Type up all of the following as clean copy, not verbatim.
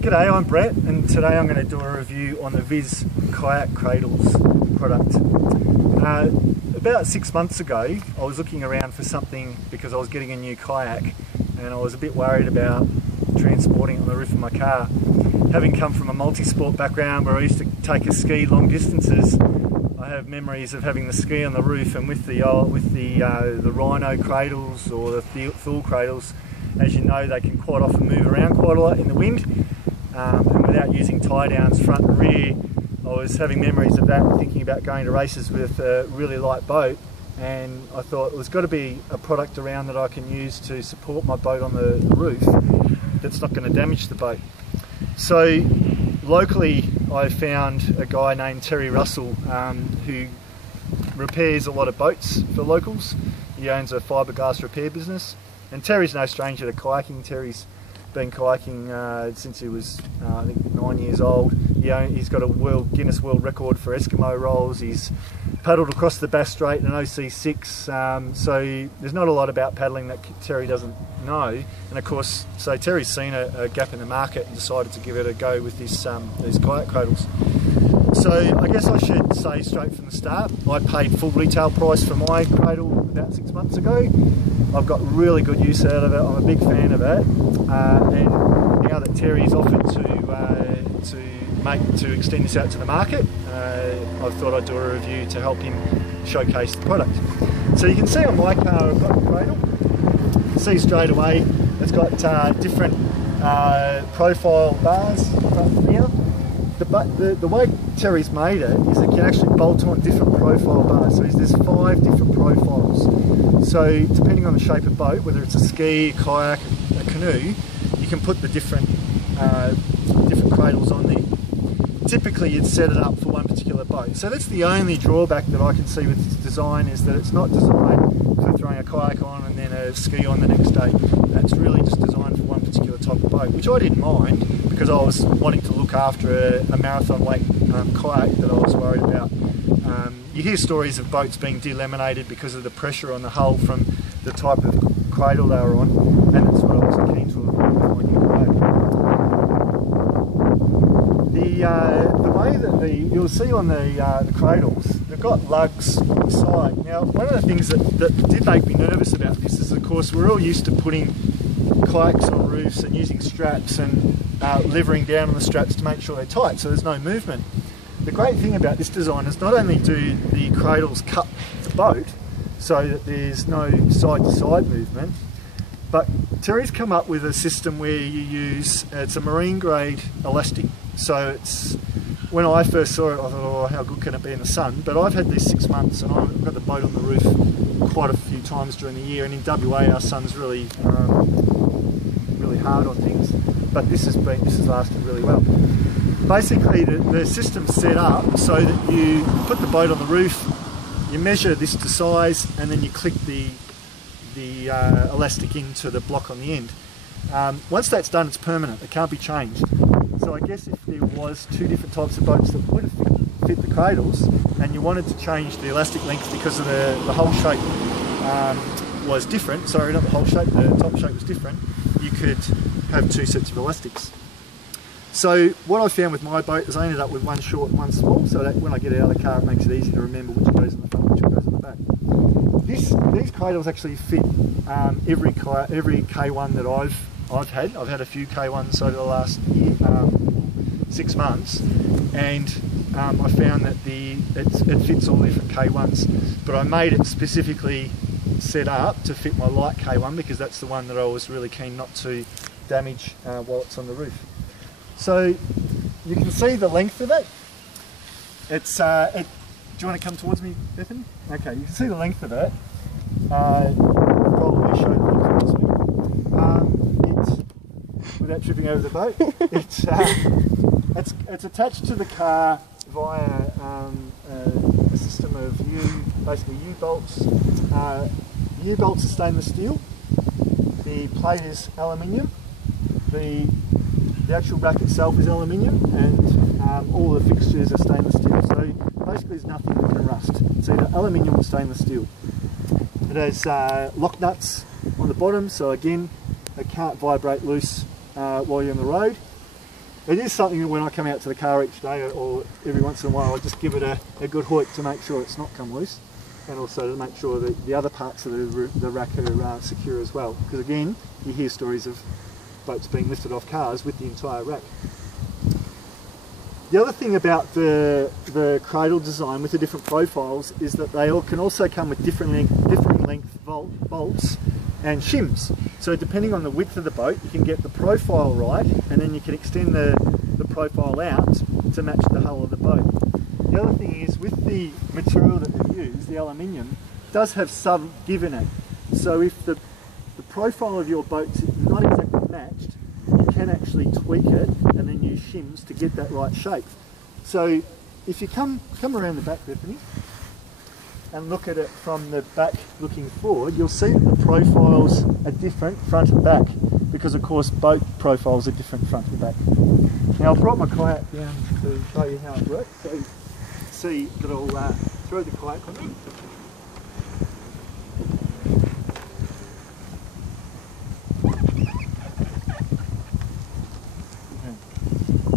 G'day, I'm Brett, and today I'm going to do a review on the Viz Kayak Cradles product. About 6 months ago, I was looking around for something because I was getting a new kayak and I was a bit worried about transporting it on the roof of my car. Having come from a multi-sport background where I used to take a ski long distances, I have memories of having the ski on the roof, and with the Rhino cradles or the Thule cradles, as you know, they can quite often move around quite a lot in the wind. And without using tie downs front and rear, I was having memories of that, thinking about going to races with a really light boat, and I thought there's got to be a product around that I can use to support my boat on the roof that's not going to damage the boat. So locally I found a guy named Terry Russell who repairs a lot of boats for locals. He owns a fiberglass repair business, and Terry's no stranger to kayaking. Terry's been kayaking since he was I think 9 years old. He's got a Guinness World Record for Eskimo rolls. He's paddled across the Bass Strait in an OC6, so there's not a lot about paddling that Terry doesn't know. And of course, so Terry's seen a gap in the market and decided to give it a go with these kayak cradles. So I guess I should say straight from the start, I paid full retail price for my cradle about 6 months ago. I've got really good use out of it. I'm a big fan of it, and now that Terry's offered to extend this out to the market, I thought I'd do a review to help him showcase the product. So you can see on my car I've got the cradle. You can see straight away it's got different profile bars right now. The way Terry's made it is it can actually bolt on different profile bars. So there's 5 different profiles. So depending on the shape of boat, whether it's a ski, a kayak, a canoe, you can put the different cradles on there. Typically you'd set it up for one particular boat. So that's the only drawback that I can see with this design, is that it's not designed for throwing a kayak on and then a ski on the next day. It's really just designed for one particular type of boat, which I didn't mind because I was wanting to look after a marathon weight kayak that I was worried about. You hear stories of boats being delaminated because of the pressure on the hull from the type of cradle they were on, and that's what I was keen to avoid with my new kayak. The way that you'll see on the cradles, they've got lugs on the side. Now, one of the things that did make me nervous about this is, of course, we're all used to putting kayaks on roofs and using straps and levering down on the straps to make sure they're tight so there's no movement. The great thing about this design is not only do the cradles cup the boat so that there's no side-to-side movement, but Terry's come up with a system where you use, it's a marine grade elastic. So it's, when I first saw it I thought, oh, how good can it be in the sun? But I've had these 6 months and I've got the boat on the roof quite a few times during the year, and in WA our sun's really hard on things, but this is lasted really well. Basically the system's set up so that you put the boat on the roof, you measure this to size, and then you click the elastic into the block on the end. Once that's done, it's permanent, it can't be changed. So I guess if there was 2 different types of boats that would have fit the cradles, and you wanted to change the elastic length because of the hull shape was different, sorry, not the hull shape, the top shape was different, you could have 2 sets of elastics. So what I found with my boat is I ended up with one short and one small, so that when I get out of the car it makes it easy to remember which goes in the front and which goes in the back. These cradles actually fit every K1 that I've had. I've had a few K1s over the last year, 6 months, and I found that it fits all different K1s, but I made it specifically set up to fit my light K1 because that's the one that I was really keen not to damage while it's on the roof. So you can see the length of it. It's do you want to come towards me, Bethany? Okay, you can see the length of it. I'll probably show the length towards me. Without tripping over the boat, it's attached to the car via a system of basically U-bolts. U-bolts are stainless steel. The plate is aluminium. The actual rack itself is aluminium, and all the fixtures are stainless steel. So basically there's nothing that can rust. It's either aluminium or stainless steel. It has lock nuts on the bottom, so again, it can't vibrate loose while you're on the road. it is something that when I come out to the car each day or every once in a while, I just give it a good hoik to make sure it's not come loose, and also to make sure that the other parts of the rack are secure as well. Because again, you hear stories of boats being lifted off cars with the entire rack. The other thing about the cradle design with the different profiles is that they all can also come with different length bolts and shims. So depending on the width of the boat, you can get the profile right, and then you can extend the profile out to match the hull of the boat. The other thing is, with the material that they use, the aluminium, does have some give in it. So if the profile of your boat's not exactly matched, you can actually tweak it and then use shims to get that right shape. So if you come around the back, Bethany, and look at it from the back looking forward, you'll see that the profiles are different front and back, because of course boat profiles are different front and back. Now I've brought my kayak down to show you how it works, so you see that I'll throw the kayak on you.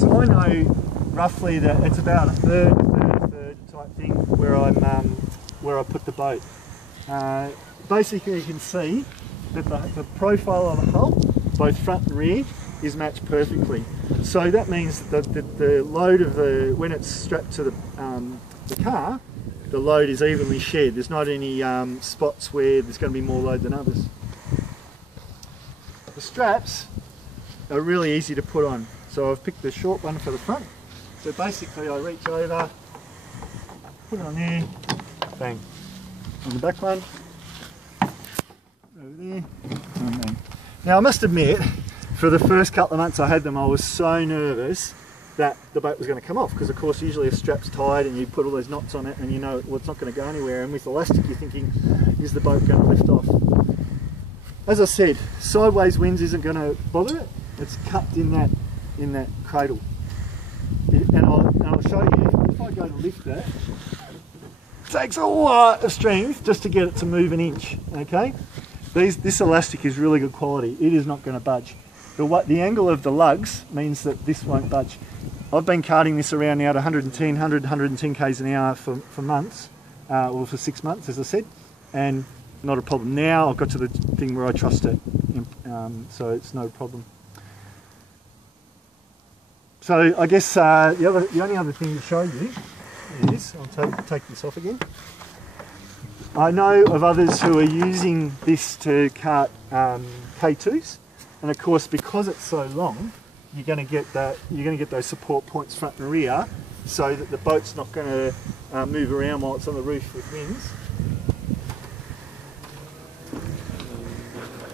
So I know roughly that it's about a third type thing where I put the boat. Basically you can see that the profile of the hull, both front and rear, is matched perfectly. So that means that the load of when it's strapped to the car, the load is evenly shared. There's not any spots where there's going to be more load than others. The straps are really easy to put on. So I've picked the short one for the front. So basically I reach over, put it on there, bang. On the back one, over there, and bang. Now I must admit, for the first couple of months I had them, I was so nervous that the boat was going to come off, because of course usually a strap's tied and you put all those knots on it and you know, well, it's not going to go anywhere, and with elastic you're thinking, is the boat going to lift off? As I said, sideways winds isn't going to bother it. It's cupped in that cradle. And I'll show you, if I go to lift it, it takes a lot of strength just to get it to move an inch, okay? This elastic is really good quality. It is not going to budge. The angle of the lugs means that this won't budge. I've been carting this around now to 110 k's an hour for months, or for 6 months, as I said, and not a problem. Now I've got to the thing where I trust it, so it's no problem. So I guess the only other thing to show you is, I'll take this off again. I know of others who are using this to cart K2s, and of course because it's so long, you're going to get those support points front and rear, so that the boat's not going to move around while it's on the roof with winds.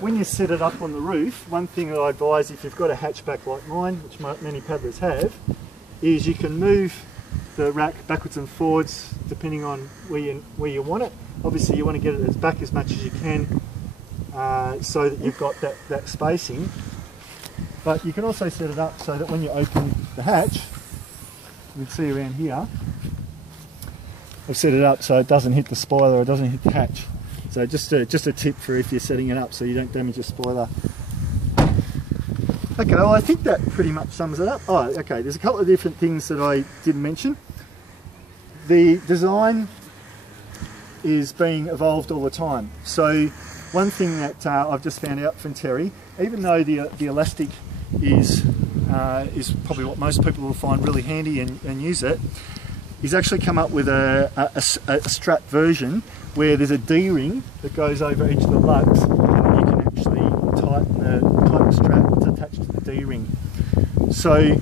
When you set it up on the roof, one thing that I advise, if you've got a hatchback like mine, which many paddlers have, is you can move the rack backwards and forwards depending on where you want it. Obviously you want to get it back as much as you can, so that you've got that spacing. But you can also set it up so that when you open the hatch, you can see around here, I've set it up so it doesn't hit the spoiler, it doesn't hit the hatch. So just a tip for if you're setting it up so you don't damage your spoiler. Okay, well I think that pretty much sums it up. Oh, okay, there's a couple of different things that I didn't mention. The design is being evolved all the time. So one thing that I've just found out from Terry, even though the elastic is probably what most people will find really handy and use it, he's actually come up with a strap version where there's a D-ring that goes over each of the lugs, and you can actually tighten the strap that's attached to the D-ring. So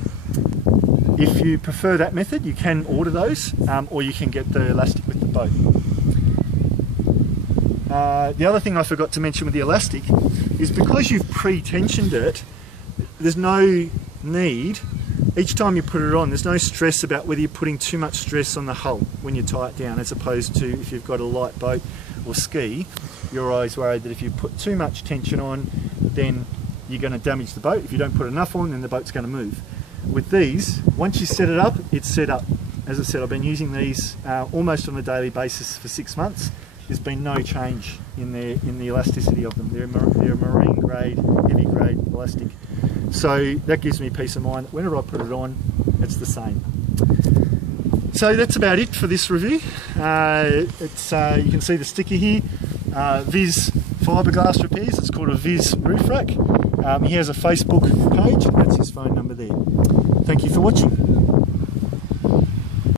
if you prefer that method, you can order those, or you can get the elastic with the boat. The other thing I forgot to mention with the elastic is because you've pre-tensioned it, there's no need, each time you put it on, there's no stress about whether you're putting too much stress on the hull when you tie it down, as opposed to if you've got a light boat or ski, you're always worried that if you put too much tension on, then you're going to damage the boat. If you don't put enough on, then the boat's going to move. With these, once you set it up, it's set up. As I said, I've been using these almost on a daily basis for 6 months. There's been no change in the elasticity of them. They're a marine grade, heavy grade elastic. So that gives me peace of mind that whenever I put it on, it's the same. So that's about it for this review. You can see the sticker here, Viz Fiberglass Repairs. It's called a Viz Roof Rack. He has a Facebook page, and that's his phone number there. Thank you for watching.